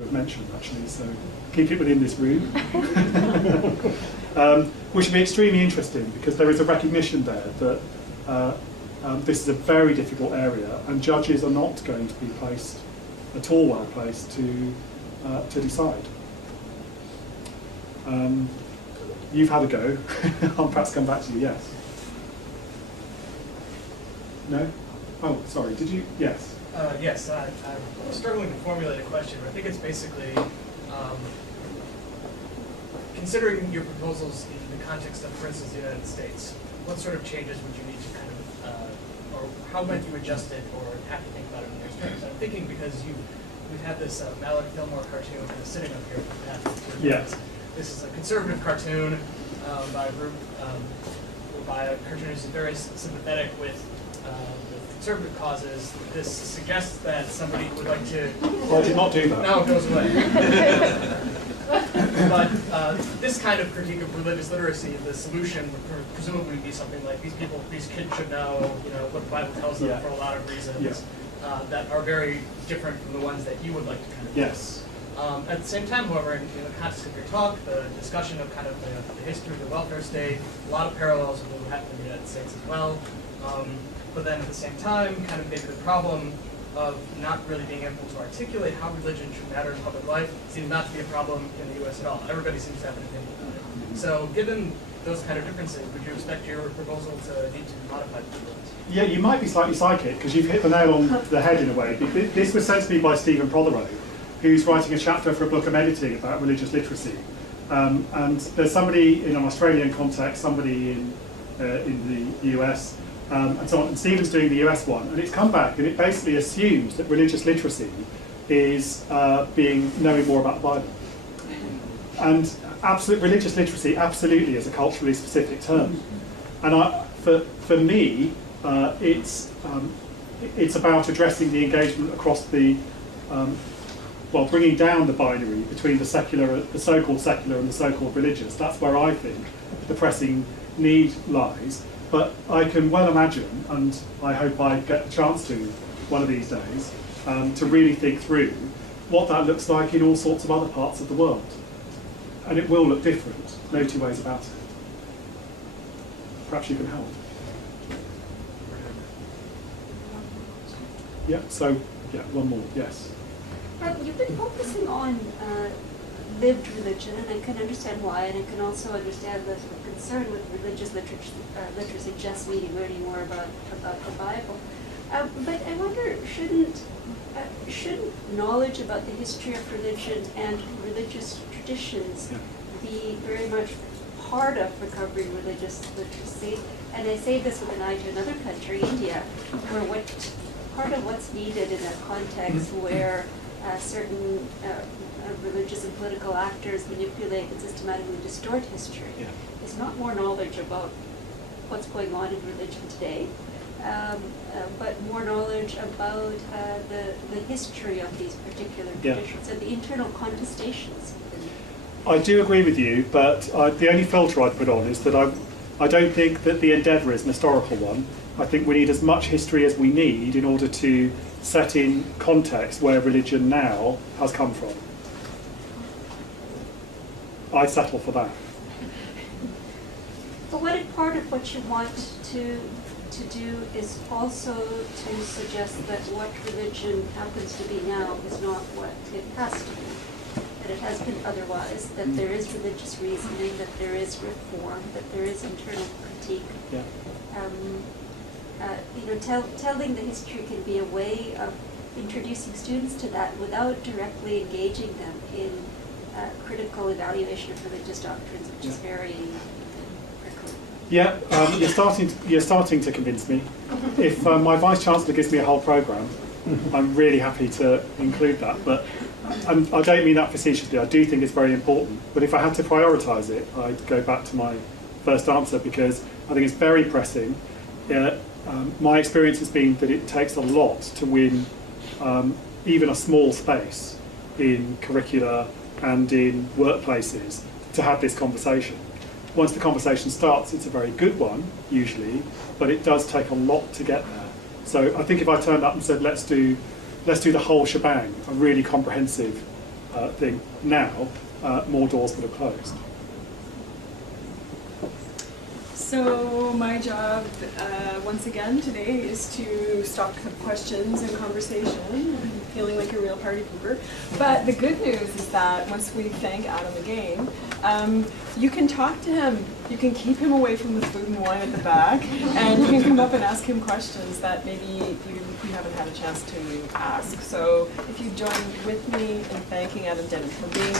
I've mentioned actually, so keep it within this room. Which would be extremely interesting because there is a recognition there that this is a very difficult area and judges are not going to be placed at all well placed to decide. You've had a go. I'll perhaps come back to you, yes. No? Oh, sorry, did you? Yes. Yes, I'm struggling to formulate a question, but I think it's basically considering your proposals in the context of, for instance, the United States, what sort of changes would you need to kind of, or how might you adjust it, or have to think about it in those terms? I'm thinking because we've had this Mallard Fillmore cartoon kind of sitting up here for the past 15 years. Yes. This is a conservative cartoon by a group, by a cartoonist who's very sympathetic with conservative causes. This suggests that somebody would like to... Well, I did not do that. No, it goes away. But this kind of critique of religious literacy, the solution would presumably be something like these kids should know, what the Bible tells them for a lot of reasons that are very different from the ones that you would like to kind of Yes. At the same time, however, in the context of your talk, the discussion of kind of the history of the welfare state, a lot of parallels with what happened in the United States as well. But then at the same time, kind of maybe the problem of not really being able to articulate how religion should matter in public life seems not to be a problem in the US at all. Everybody seems to have an opinion about it. So given those kind of differences, would you expect your proposal to need to be modified? Yeah, you might be slightly psychic because you've hit the nail on the head in a way. This was sent to me by Stephen Prothero, who's writing a chapter for a book I'm editing about religious literacy. And there's somebody in an Australian context, somebody in the US, and so on. And Stephen's doing the US one, and it's come back, and it basically assumes that religious literacy is knowing more about the Bible. And religious literacy absolutely is a culturally specific term. And for me, it's about addressing the engagement across the bringing down the binary between the so-called secular and the so-called religious. That's where I think the pressing need lies. But I can well imagine, and I hope I get the chance to one of these days, to really think through what that looks like in all sorts of other parts of the world. And it will look different, no two ways about it. Perhaps you can help. Yeah, so, one more, yes. You've been focusing on lived religion, and I can understand why, and I can also understand the concern with religious literacy just meaning learning more about the Bible. But I wonder, shouldn't knowledge about the history of religion and religious traditions be very much part of recovering religious literacy? And I say this with an eye to another country, India, where part of what's needed in a context where certain religious and political actors manipulate and systematically distort history is not more knowledge about what's going on in religion today, but more knowledge about the history of these particular traditions and the internal contestations. I do agree with you, but the only filter I'd put on is that I don't think that the endeavour is an historical one. I think we need as much history as we need in order to set in context where religion now has come from. I settle for that. But what if part of what you want to do is also to suggest that what religion happens to be now is not what it has to be, that it has been otherwise, that there is religious reasoning, that there is reform, that there is internal critique. Telling the history can be a way of introducing students to that without directly engaging them in critical evaluation of religious doctrines, which is very prickly. Yeah, you're starting to convince me. If my Vice Chancellor gives me a whole programme, I'm really happy to include that. But I don't mean that facetiously. I do think it's very important. But if I had to prioritise it, I'd go back to my first answer because I think it's very pressing. My experience has been that it takes a lot to win even a small space in curricula and in workplaces to have this conversation. Once the conversation starts, it's a very good one, usually, but it does take a lot to get there. So I think if I turned up and said, let's do the whole shebang, a really comprehensive thing now, more doors would have closed. So my job, once again today, is to stock the questions and conversation, and feeling like a real party pooper. But the good news is that once we thank Adam again, you can talk to him. You can keep him away from the food and wine at the back, and you can come up and ask him questions that maybe you haven't had a chance to ask. So if you join with me in thanking Adam Dinham for being